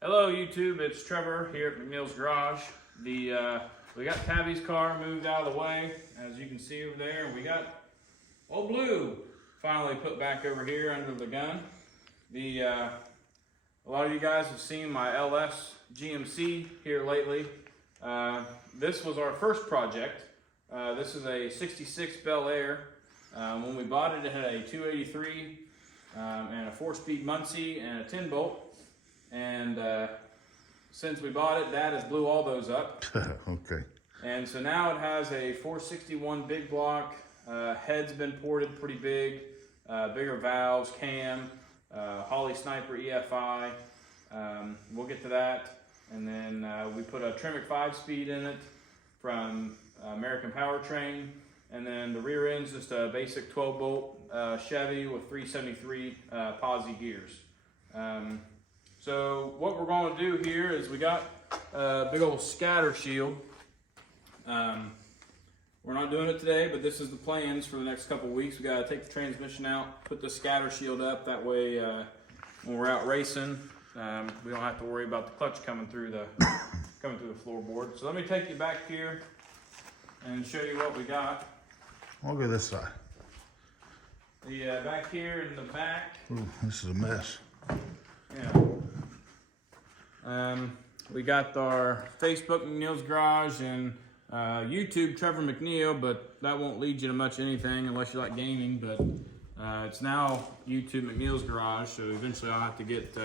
Hello YouTube, it's Trevor here at McNeil's Garage. We got Tabby's car moved out of the way, as you can see over there, and we got old Blue finally put back over here under the gun. A lot of you guys have seen my LS GMC here lately. This was our first project. This is a 66 Belair. When we bought it, it had a 283 and a 4-speed Muncie and a 10 bolt. And since we bought it, Dad has blew all those up. Okay. And so now it has a 461 big block. Head's been ported pretty big. Bigger valves, cam, Holley Sniper EFI. We'll get to that. And then we put a Tremec 5-speed in it from American Powertrain. And then the rear end's just a basic 12-bolt Chevy with 373 posi gears. So what we're going to do here is we got a big old scatter shield. We're not doing it today, but this is the plans for the next couple weeks. We got to take the transmission out, put the scatter shield up. That way, when we're out racing, we don't have to worry about the clutch coming through the floorboard. So let me take you back here and show you what we got. I'll go this side. The back here in the back. Ooh, this is a mess. Yeah. We got our Facebook McNeil's Garage and YouTube Trevor McNeil, but that won't lead you to much anything unless you like gaming. But it's now YouTube McNeil's Garage, so eventually I'll have to get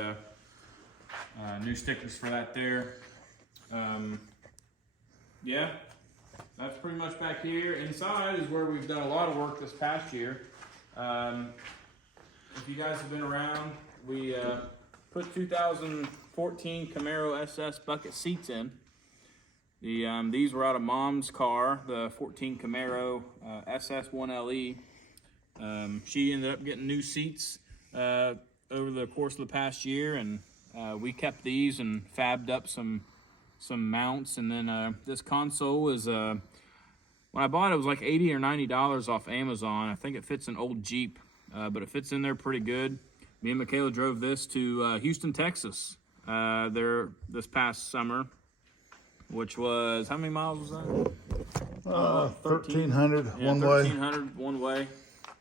new stickers for that there. Yeah, that's pretty much back here. Inside is where we've done a lot of work this past year. If you guys have been around, we put 2014 Camaro SS bucket seats in. These were out of Mom's car, the 14 Camaro SS 1LE. She ended up getting new seats over the course of the past year, and we kept these and fabbed up some mounts. And then this console is when I bought it was like $80 or $90 off Amazon. I think it fits an old Jeep, but it fits in there pretty good. Me and Michaela drove this to Houston, Texas, this past summer, which was, how many miles was that? 1,300 yeah, one 1,300 one way.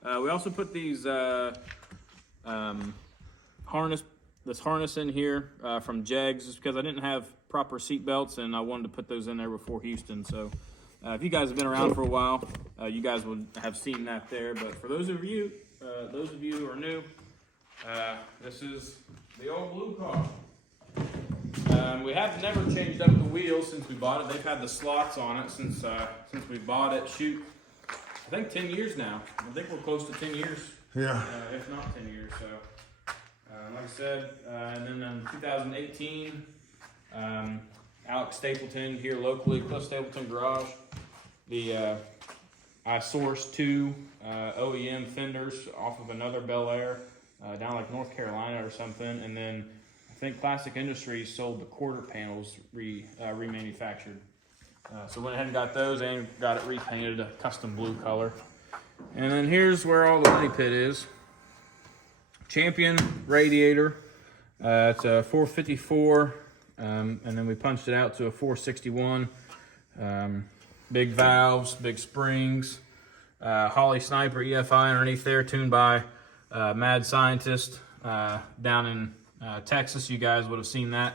We also put these harness in here from Jegs, just because I didn't have proper seat belts and I wanted to put those in there before Houston. So if you guys have been around for a while, you guys would have seen that there. But for those of you who are new, this is the old Blue car. We have never changed up the wheels since we bought it. They've had the slots on it since we bought it. Shoot, I think 10 years now. I think we're close to 10 years. Yeah. If not 10 years. So, like I said, and then in 2018, Alex Stapleton here locally, Cliff Stapleton Garage. I sourced 2 OEM fenders off of another Belair down like North Carolina or something, and then I think Classic Industries sold the quarter panels remanufactured. So went ahead and got those and got it repainted a custom blue color. And then here's where all the money pit is. Champion radiator. It's a 454, and then we punched it out to a 461. Big valves, big springs. Holley Sniper EFI underneath there, tuned by Mad Scientist down in Texas. You guys would have seen that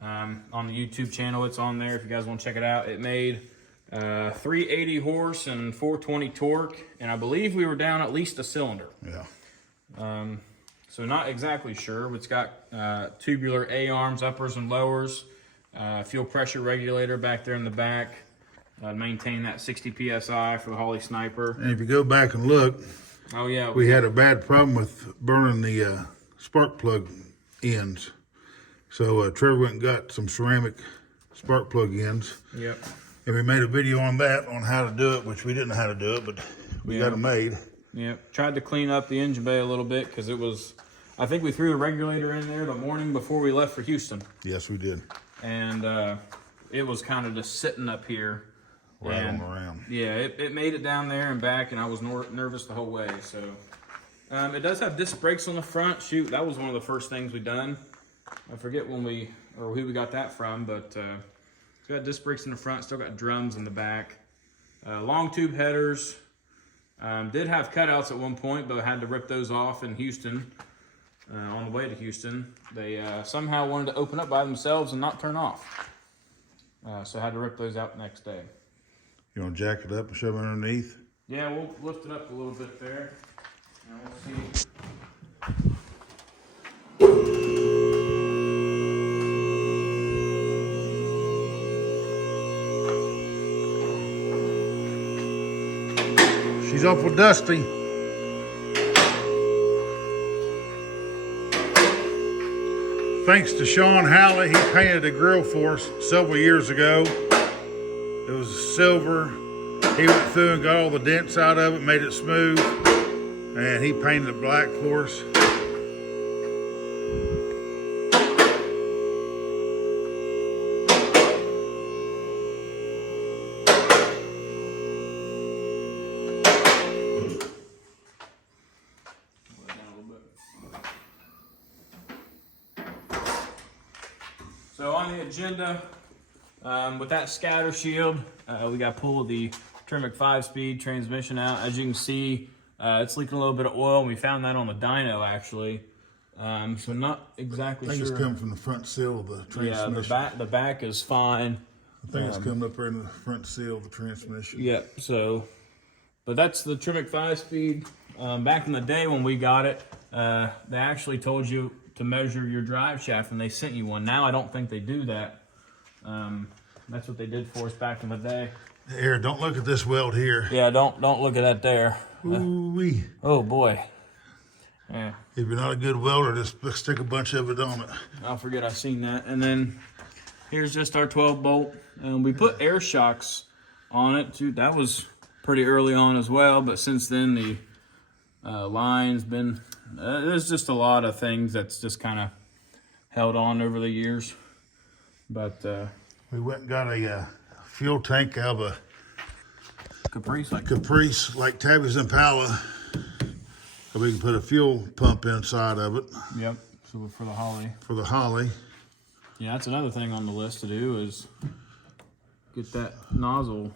on the YouTube channel. It's on there if you guys want to check it out. It made 380 horse and 420 torque, and I believe we were down at least a cylinder. Yeah. So not exactly sure. It's got tubular A-arms, uppers and lowers, fuel pressure regulator back there in the back. Maintain that 60 PSI for the Holley Sniper. And if you go back and look, oh yeah, we had a bad problem with burning the spark plug ends. So Trevor went and got some ceramic spark plug ends. Yep. And we made a video on that, on how to do it, which we didn't know how to do it, but we got it made. Yep. Tried to clean up the engine bay a little bit because it was, I think we threw the regulator in there the morning before we left for Houston. Yes, we did. And it was kind of just sitting up here. Rattling around. Yeah, it made it down there and back, and I was nervous the whole way. So it does have disc brakes on the front. Shoot, that was one of the first things we done. I forget when who we got that from, but it's got disc brakes in the front, still got drums in the back. Long tube headers. Did have cutouts at one point, but I had to rip those off in Houston. On the way to Houston, they somehow wanted to open up by themselves and not turn off. So I had to rip those out the next day. You want to jack it up and shove it underneath? Yeah, we'll lift it up a little bit there. And we'll see. She's awful dusty. Thanks to Sean Halley, he painted the grill for us several years ago. It was silver. He went through and got all the dents out of it, made it smooth, and he painted it black for us. So on the agenda, with that scatter shield, we got to pull the Tremec 5-speed transmission out. As you can see, it's leaking a little bit of oil. We found that on the dyno actually. So not exactly I think sure. it's coming from the front seal of the transmission. Yeah, the back is fine. I think it's coming up there in the front seal of the transmission. Yep. So, but that's the Tremec 5-speed. Back in the day when we got it, they actually told you to measure your drive shaft, and they sent you one. Now I don't think they do that. That's what they did for us back in the day. Here, don't look at this weld here. Yeah, don't look at that there. Ooh-wee. Oh boy. Yeah. If you're not a good welder, just stick a bunch of it on it. I'll forget I've seen that. And then here's just our 12 bolt. And we put air shocks on it too. That was pretty early on as well, but since then the line's been, there's just a lot of things that's just kind of held on over the years. But we went and got a fuel tank out of a Caprice, like Tabby's Impala. So we can put a fuel pump inside of it. Yep. So for the Holly. For the Holly. Yeah, that's another thing on the list to do is get that nozzle.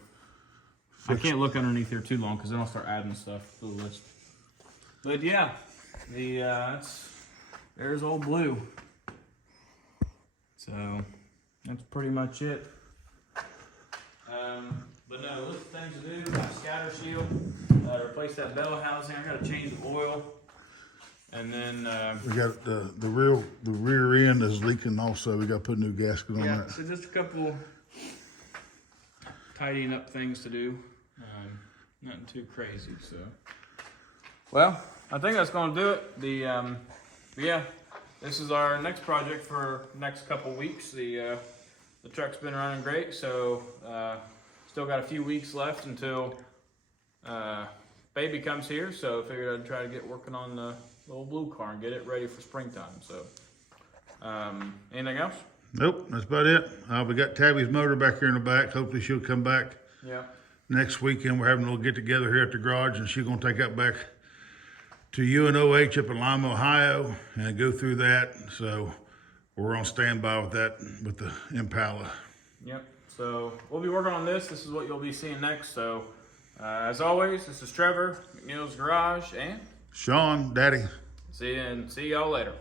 I can't look underneath here too long because then I'll start adding stuff to the list. But yeah, there's old blue. So that's pretty much it. But no, list of things to do. Got a scatter shield. Replace that bell housing. I got to change the oil. And then we got the rear end is leaking also. We got to put a new gasket on that. So just a couple tidying up things to do. Nothing too crazy. So, well, I think that's going to do it. Yeah, this is our next project for next couple weeks. The truck's been running great, so still got a few weeks left until baby comes here. So figured I'd try to get working on the old blue car and get it ready for springtime. So, anything else? Nope, that's about it. We got Tabby's motor back here in the back. Hopefully she'll come back. Yeah. Next weekend we're having a little get together here at the garage, and she's gonna take that back to UNOH up in Lima, Ohio, and go through that. So we're on standby with that, with the Impala. Yep. So we'll be working on this. This is what you'll be seeing next. So as always, this is Trevor, McNeil's Garage, and Sean, Daddy. see y'all later.